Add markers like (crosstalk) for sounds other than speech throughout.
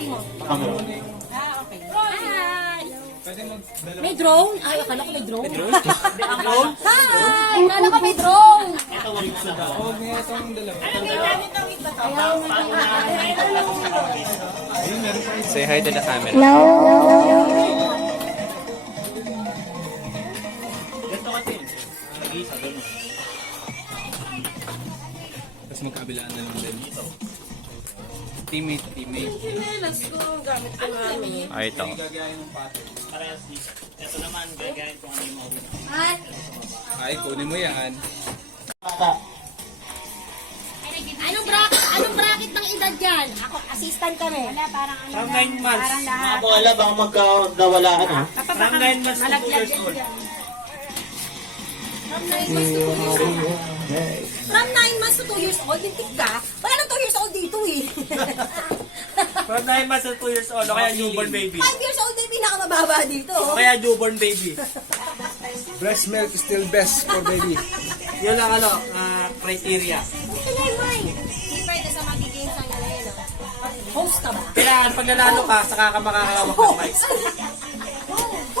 testing oh. Ah, okay. Hi! May drone? Ay, akala ko may drone. May drone? Hi! Akala ko may drone! Huwag niya itong dalawa. Ano ganyan itong iba to? Say hi to the camera. No! Ganito kasi. Nag-isa, ganun. Tapos magkabilaan na lang din. Teammate, teammate. Ay, ito. Hi! Ay, kunin mo yan. Anong bracket, anong bracket ng edad yan? Ako, assistant kami. Wala, parang ano. From 9 months. Parang lahat. Ako alam, baka magkadawalaan ha. From 9 months to 2 years old. From 9 months to 2 years old. From 9 months to 2 years old, lintik ka. Wala 2 years old dito eh. From 9 months to 2 years old, o kaya newborn baby. 5 years old na yung pinakamababa dito. O kaya newborn baby. (laughs) Breast milk is still best for baby. Yun lang ano, ah, criteria. Hindi na yung Hindi pwede sa magiging ngayon. Host ka ba? Kailangan pag nanalo ka, saka ka makakalawak ng mic. (laughs)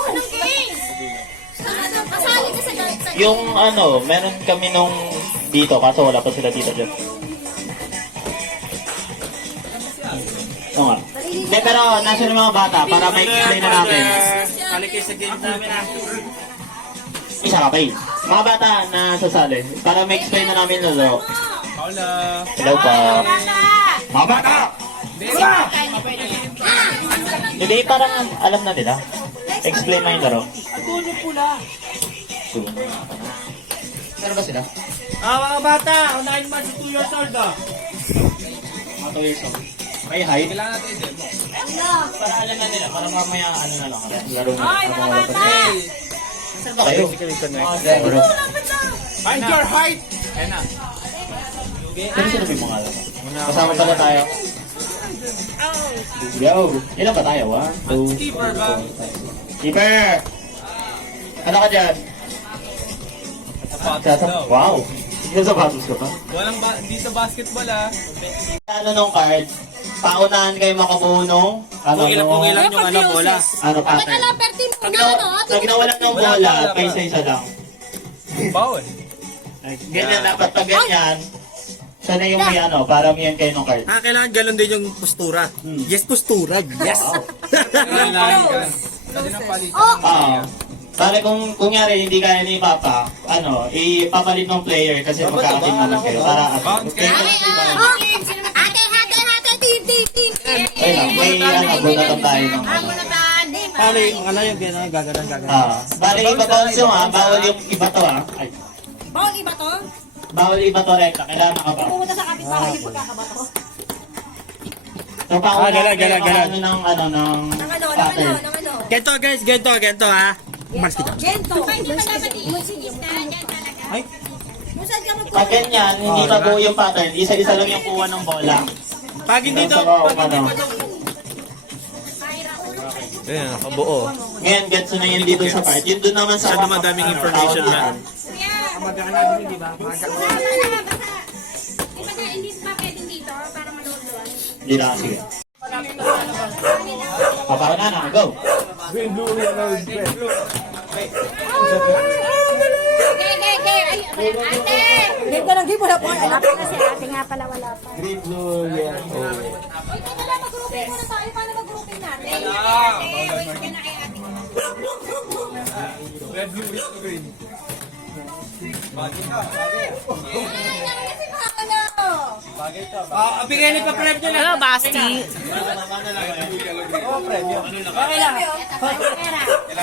Anong game? Kasali ka sa sa Yung ano, meron kami nung dito, kaso wala pa sila dito dyan. Oo. Hindi, pero nasa yung mga bata para may explain na namin. Kali kayo sa game namin ah. Isa ka pa eh. Mga bata na sasali, para may explain na namin na laro. Hola! Hello po. Mga bata! Hindi, parang alam na nila. Explain na yung laro. Tulo pula. Meron ba sila? Ah, mga bata, 9 months to 2 years old ah. Mga 2 years old. May height. Kailangan natin i-demo. Para alam na nila, para mamaya ano na lang. Laro na. Hoy, mga bata! Saan ba kayo? Find your height! Ayan na. Sino sino may mga alam? Kasama pala tayo. Yo! Ilan ba tayo? One, two, Keeper ba? Keeper! Ano ka dyan? Wow! Yung sapatos ko pa. Walang ba dito basketball ah. Ano nung card? Paunahan kayo makabuo nung ano Kung ilan, kung nung ilan yung ano, bola. ano Teka pattern. lang, perti Pag, muna, na, ano? pag nawalan ng Wala bola, wala pa. kaysa isa lang. Bawal. Ganyan dapat pag ganyan. Sana yung may ano, para may yan kayo ng card. Ah, kailangan galon din yung postura. Yes, postura. Yes. (laughs) Kailangan ka. Pwede ng palitan. Oh, Oo. Para kung kunyari hindi kaya ni Papa, ano, ipapalit ng player kasi magkakating naman kayo. Para team, team. Ayun lang, may ano, bunatan tayo ng. Paano yung ano yung gano'n, gaganon, gaganon. Ah, bali iba bounce yung ha, bawal yung iba to ha. Ay, Bawal iba to? bawal iba to rekta, kailangan nakabounce. Pumunta sa kapitbahay yung pagkakabato. So, pauna Ah, gala, gala, gala. ano ng, ano, ng Nang ano, nang ano, nang ano. Gento guys, gento, gento ha. Maski ka. Gento. Hindi pa dapat i-usigis na talaga. Ay, Kung saan ka Pag magpupunta? ganyan, hindi mabuo yung pattern, isa-isa lang yung kuha ng bola. pag hindi bawah, pag hindi pa to, Ayan, nakabuo. Ngayon, gets na yun dito sa part. Yun doon naman sa... Masyado madaming information tawag na. yan. Di ba na, hindi pa pwedeng dito para maluluan? Hindi na, sige. Papauna na, go! Green, blue, red, red. Gay, gay! Ay, ate! Game ka ng game, wala pa. Wala pa kasi ate nga pala, wala pa. Green, blue, yellow. Uy, teka lang, mag-grouping muna tayo. Paano mag-grouping natin? Wait ka na kay ate. Red, blue, green. Bagay ka. Ay, Ah, bigyan ni pa-prep niya na. Hello, Basti.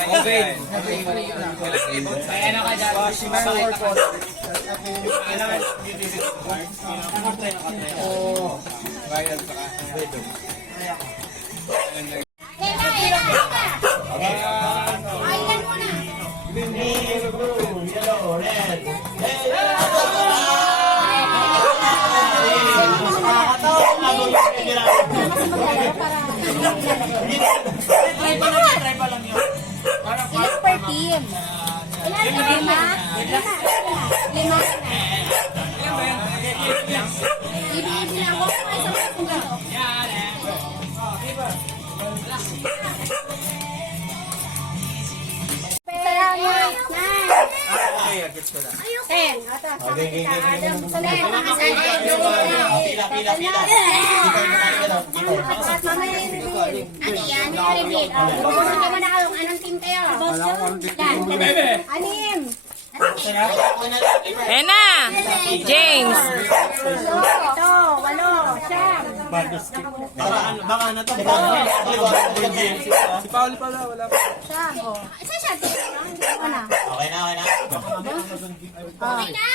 Okay. Kaya, kaya, kaya. Ay, Ilan per team? Ilan? Lima? Lima? Lima? Ibibilang ko kung ay sa kung ano. Ten. Ata, sa Okay, okay, okay, okay. Adam. Sa ten. Pila, pila, pila. Dito, dito, dito. At mamaya yung reveal. Ano yan? Yung reveal. Oh, Bubulong ka muna kung anong team kayo. Yan. Anim. Ayan na! James! Ito. Walo. Siyam. Baka na to. Si Pauli pala, wala pa. Siyam. Oh. Isa siya. Ano? Okay na, okay na. Okay na.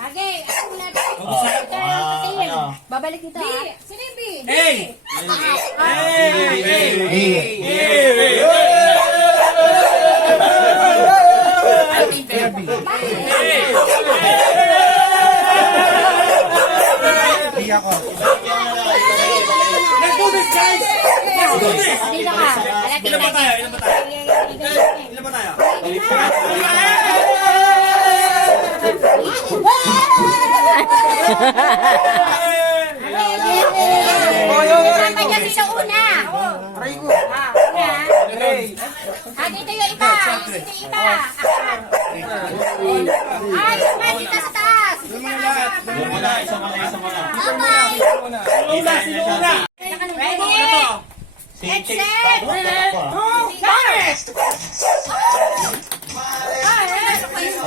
Okay. Ako muna. Oh, Ito ah, yung team. ano? Babalik dito ah. Sino yung B? Hey! Di ako. Let's do this, guys! Let's do this! Dito ka. Ilan natin. tayo? Ilan ba tayo? Ilan ba tayo? Saan ba dyan sino una? Aray ko. Ah, una. Aray. Ah, dito yung iba. Ay, may sa taas. Muna, isa muna, isa muna. Bye-bye. Una, sino una? Ready? Ano! Chick. Ako,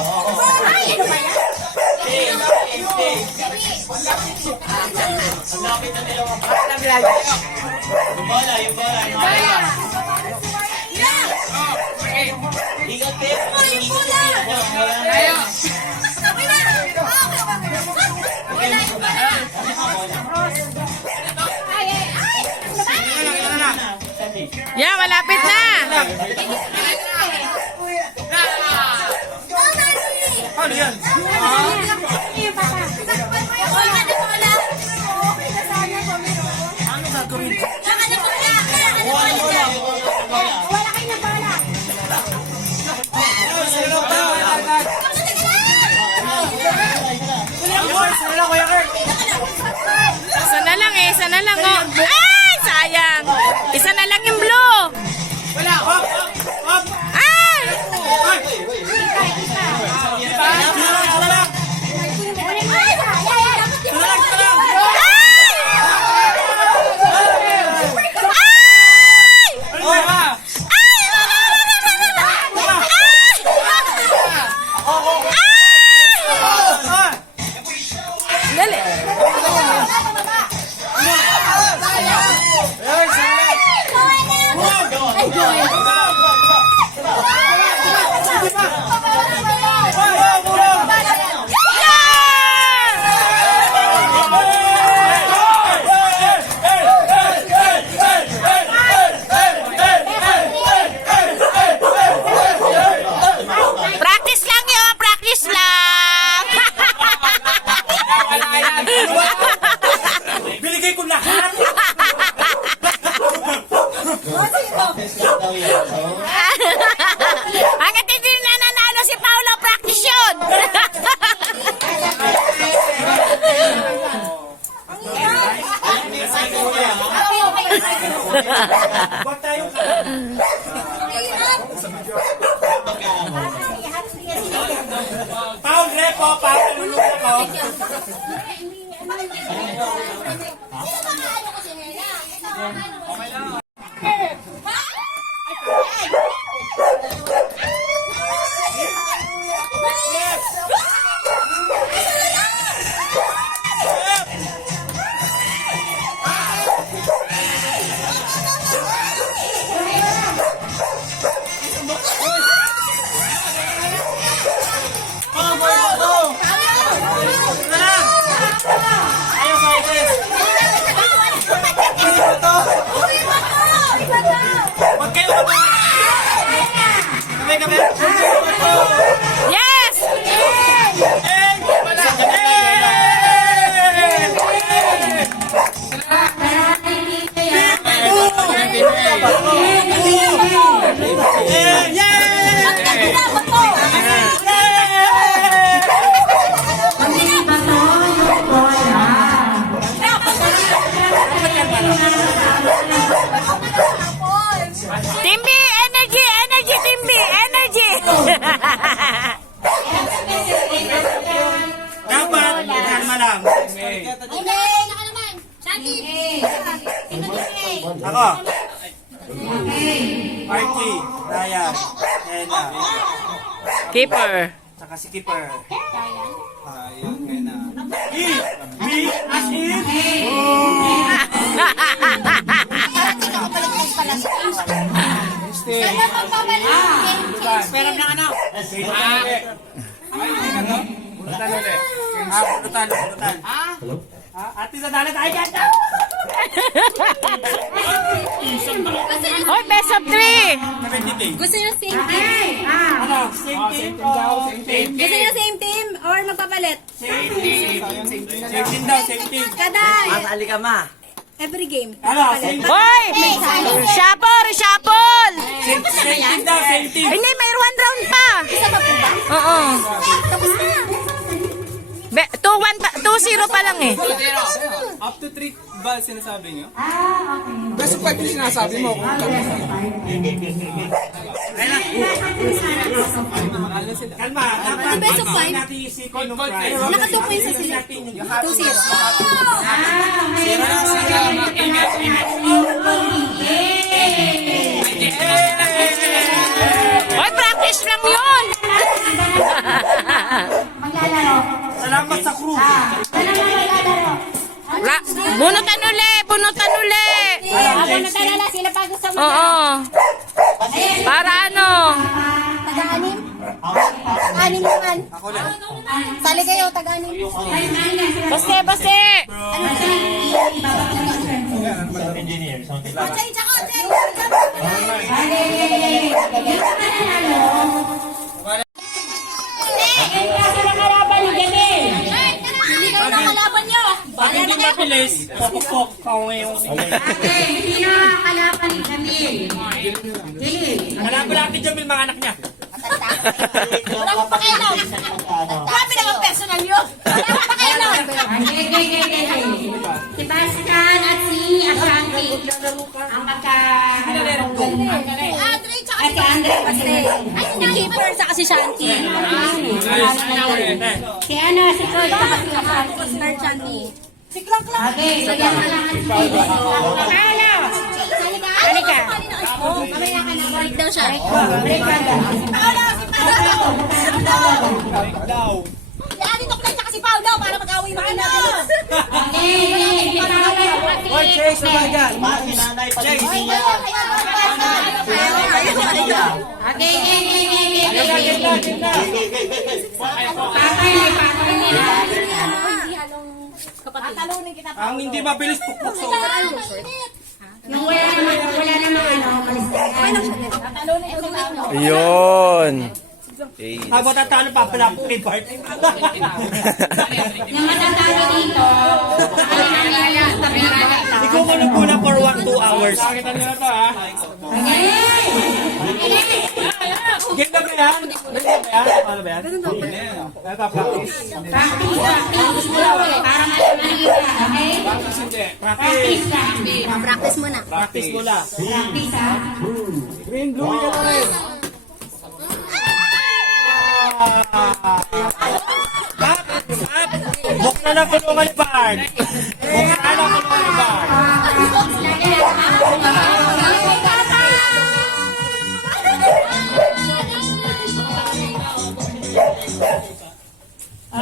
ako, ako. Ay, ano ba yan? Ang lapit na nila mga Yung bola, yung bola, yung bola. Ikot tip. Ikot tip. Wala na. Ay, ay, ay. Ano ba? Yeah, malapit na! Yan? Ano Isa na lang eh, isa na lang oh. Ay, sayang! Isa na lang yung blue! Wala! Hop! Hop! Hop! Ay! Paul Greco, Paul Luluto ko. Paul Keeper. Saka si Keeper. Ryan. Ena. E. B. As in. Sana magpapalik. Pera na ano? Pulutan ulit. Ah, pulutan, pulutan. Ah, ate sa dalat, ay ganda! Hoy, best of three. Gusto niyo same team? Ano? Same team o same team? Gusto niyo same team or magpapalit? Same team. Same team daw, same team. Kada Masali ka ma. every game. Ano? Hoy! Reshuffle, reshuffle. Same same team daw, same team. Hindi, may one round pa. Isa pa po ba? Oo. Tapos na. Be, 2-1 pa, 2-0 pa lang eh. Up to 3 ba sinasabi niyo? Best of five yung sinasabi mo. Kalma. Best of five? natin isipin yung prize. Naka 2 points na sila. 2-0. Hoy, practice lang yun. Maglalaro. Salamat sa crew. Maglalaro. Ra bunutan uli, bunutan uli. Ako natalala sila pa gusto mo. Oo. Para ano? Taga-anim? Anim naman. Sali kayo, taga-anim. Baste, baste. Engineer, something O, change ako, change. Hindi Pag hindi mabilis, pupukpok pa yung... Sino kalaban ni Camille? Wala ko lang Jamil mga anak niya. Wala akong pakialam. Grabe naman personal yun. Wala akong pakialam. Okay, okay, okay, okay. Si Pascal at si Ashanti. Ang magka... Andre, tsaka At si Andre. Ay, si Keeper, tsaka si Shanti. Si ano, si Kurt. Saka si Ashanti. Sir Shanti. Si Clang Clang. Okay, so yan na lang. Hello! Halika. Oh, mamaya ka na. Break daw siya. Break ka na. Si Paolo, si Paolo. Si Ate Toklan, tsaka si Paolo para mag-away mga na. Okay, Chase, na ba dyan? Ma, si siya. Okay, okay, okay, okay, okay. Patay, patay nila. Tatalunin kita. Ang hindi mabilis, pukpok so. Yung wala naman, wala naman ano, malis na yan. Tatalunin ko sa ano. Ayun. Habang tatalo pa pala ako kay Bart. Yung matatalo dito, ay nalala sa pera ito. Ikaw mo muna for 1-2 hours. Nyo na to ha. Game na ba yan? Game na ba yan? Ano ba yan? Ito, practice. Practice, practice mo lang eh, para malita, okay? Practice. Practice ka. Practice mo na. Practice muna. Practice ha. Buk na lang kulungan ni Bart. Buk na lang kulungan ni Bart.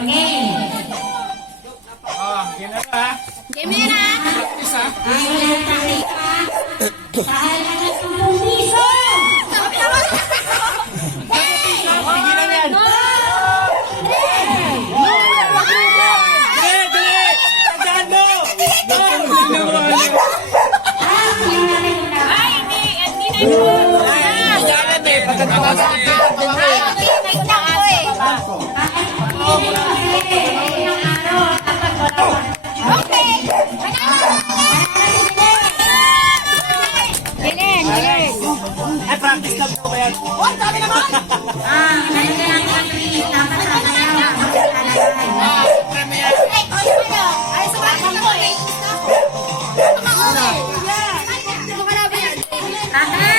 Okay. Ah, game na ba? Game na na. Ay, wala na kita. Sahal na ng 10 piso. Sige lang yan. Ay, hindi, hindi na Tandaan eh. Pagkatapos Wait lang Ay, practice lang po yan? Oh, sabi naman. Ah, nandiyan ang practice. Dapat sa kanya. Ay, oh, yung ano. Ay, sa mga ko eh. Hindi mo kalaban yan. Okay,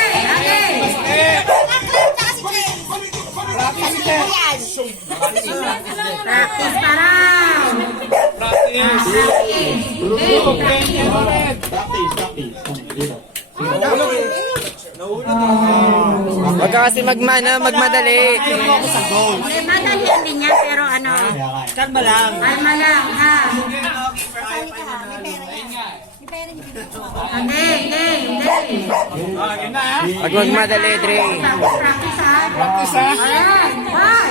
Practice pa raw. Practice. Practice. Practice. Practice, practice. Huwag ka kasi magmana, magmadali. Eh, madali din yan, pero ano, Kalma lang. kalma lang, ha? Hindi, hindi, hindi. Huwag magmadali, Dre. Practice, ha? Practice, ha? Ayan, one,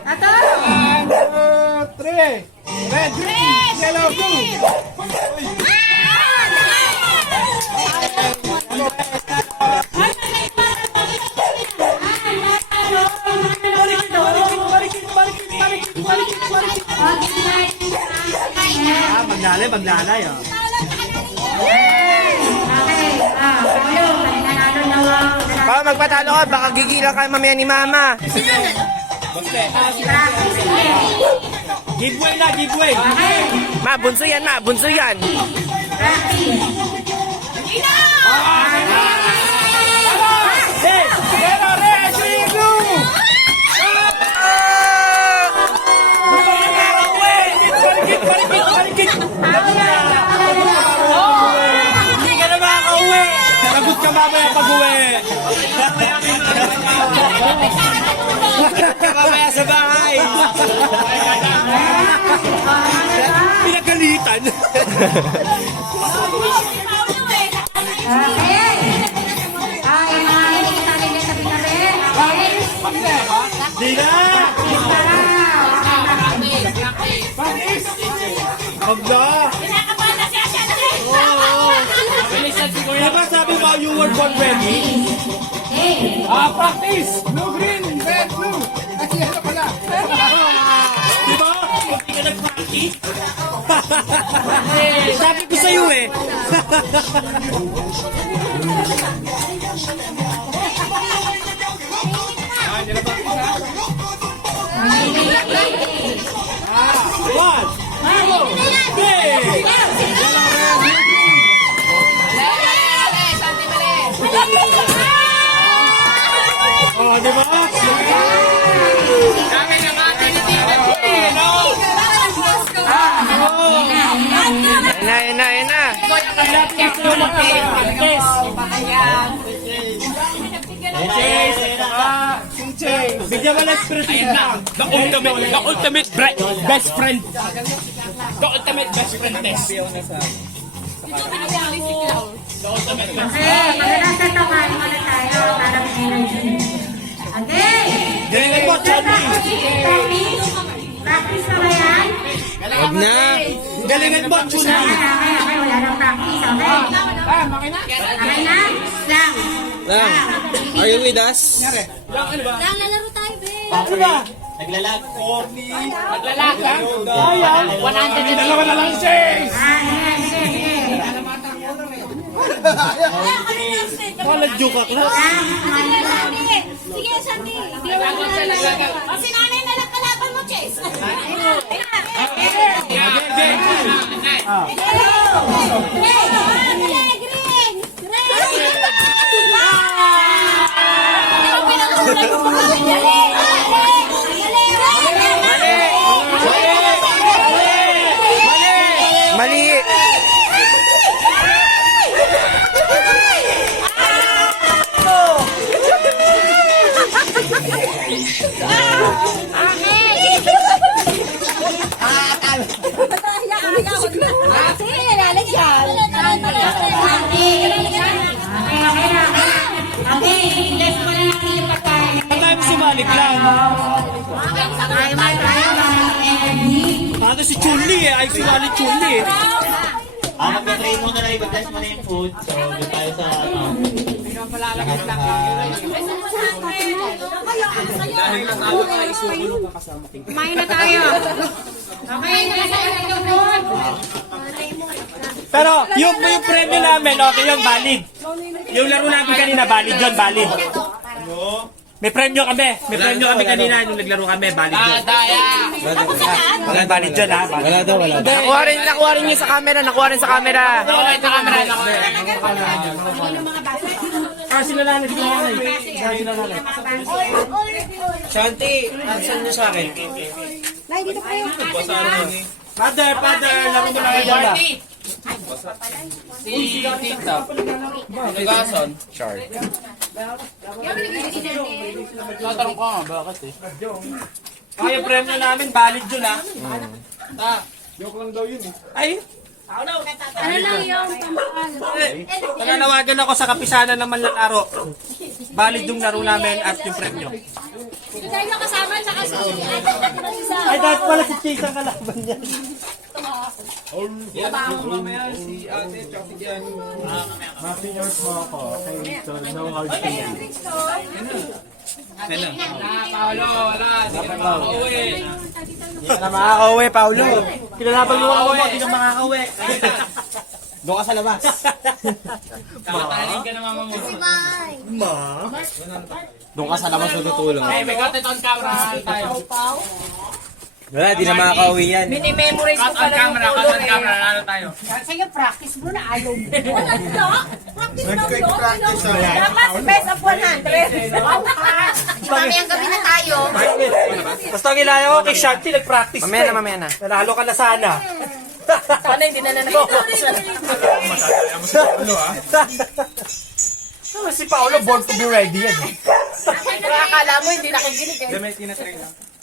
tato. One, two, three. Red, green, yellow, blue. Ah, maglalay, maglalay ah. Ah, nanalo na ako. Baka magpatalo ka, baka gigilan ka mamaya ni Mama. Giveaway na, giveaway. Ma, bunso yan, ma, bunso yan. Hey! Mamaya pag-uwi! Ka mamaya sa bahay! Pinagalitan! Okay. Mga hindi kasali dyan sa pinabi. Okay. Di na! Mo you were born ready? Ah, practice. Blue, green, red, blue. Kasi ano pala. Diba? Hindi ka nag-practice? (laughs) sabi ko sa'yo eh. (laughs) One, two, three. Ba? Yan na, yan na, yan na. Bigyan mo ng The ultimate, the ultimate best friend. The ultimate best friend test. Okay, magandang set up kain muna tayo para may energy. Okay. Galing mo, Johnny. Practice. Na ba yan? Huwag na. Galingan mo, Johnny. okay, okay. Wala nang practice, okay? Okay na? Lang. Lang. Are you with us? Lalaro tayo, be. Ano ba? Naglalag. Dalawa na lang sis! Ah, sige, sige, sige. Wala joke ka. Sandy. Sige, Sandy. O, si nanay na lang kalaban mo, Chase. Mali. Sige, lalagyan. Okay, okay na. Okay, less mo na natin yung pagkain. Ang tayo sumalik lang. Paano si Chunli eh? Ay, sumali Chunli eh. Ah, magka-train muna na, i-test mo na yung food. So, doon tayo sa, ano, Kumain na tayo. Okay, nasa yung food. Pero yung, yung premyo namin, okay yung valid. Yung laro namin kanina, valid yun, valid. May premyo kami. May premyo kami kanina nung naglaro kami, valid yun. Wala valid yun ha. Wala daw, wala. Nakuha rin, nakuha rin niyo sa camera, nakuha rin sa camera. Ah, sila nanay, sila nanay. Ah, sila nanay. Shanti, asan niyo sa akin? Nay, dito kayo. Father, father, laro mo lang kayo. Si Tita. Nagason. Natin. Tatanong ko nga, bakit eh? Kaya premyo namin, valid yun ha. Ta. Ay, Ano lang yung pamahal? nananawagan ako sa kapisanan ng manlalaro. Valid yung laro namin at yung premyo. Hindi tayo kasama, tsaka si ate. Ay, dahil pala si Chase ang kalaban niya. Paolo, wala. Hindi ka makauwi. Hindi ka makakauwi, Paulo. Kinalaban mo ako, hindi ka makakauwi. (laughs) Doon ka sa labas. Kakatayin ka na mama mo. Doon ka sa labas natutulong. Hey, we got it on camera tayo. Wala, di na makakauwi yan. Mini-memorize ko pala yung color eh. camera. Ano tayo? Sa'yo, practice mo na ayaw mo. (laughs) Practice lang yun. Dapat best of 100. Mamayang gabi na tayo. Basta ang ilaya ko kay Shanti, nag-practice Mamaya na, mamaya na. Nanalo ka na sana. (laughs) Sana hindi na nanagpapos. si Paolo, born to be ready yan. eh. Akala mo hindi nakikinig eh.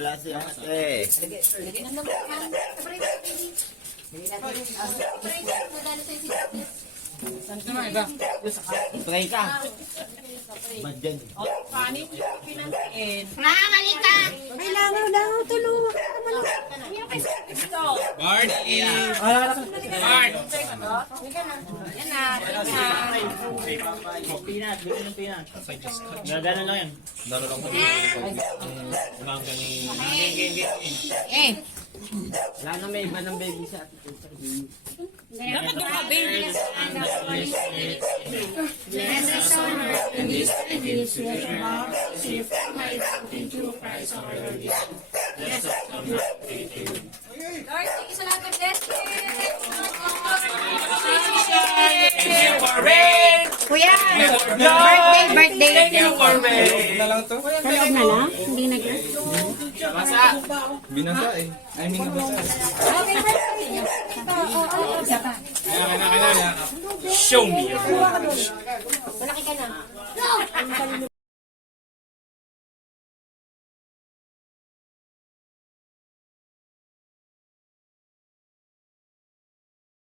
Wala si ate. Lagyan ng mga. Lagyan ng mga. Lagyan ng mga. Lagyan ng mga. Lagyan ng mga. Nakakali ka. Kailangan lang ako tulungan. Marty! Mart! Gano'n lang yan. Eh. Wala na may iba ng baby sa Lord, sige sa lahat ng blessing. Thank you for rain! Kuya, birthday, birthday. Thank you for rain! Kaloob na lang? Hindi nag Basa. Binasa eh. I mean, nabasa. Kailangan na, kailangan na. Show me your watch. Malaki ka na.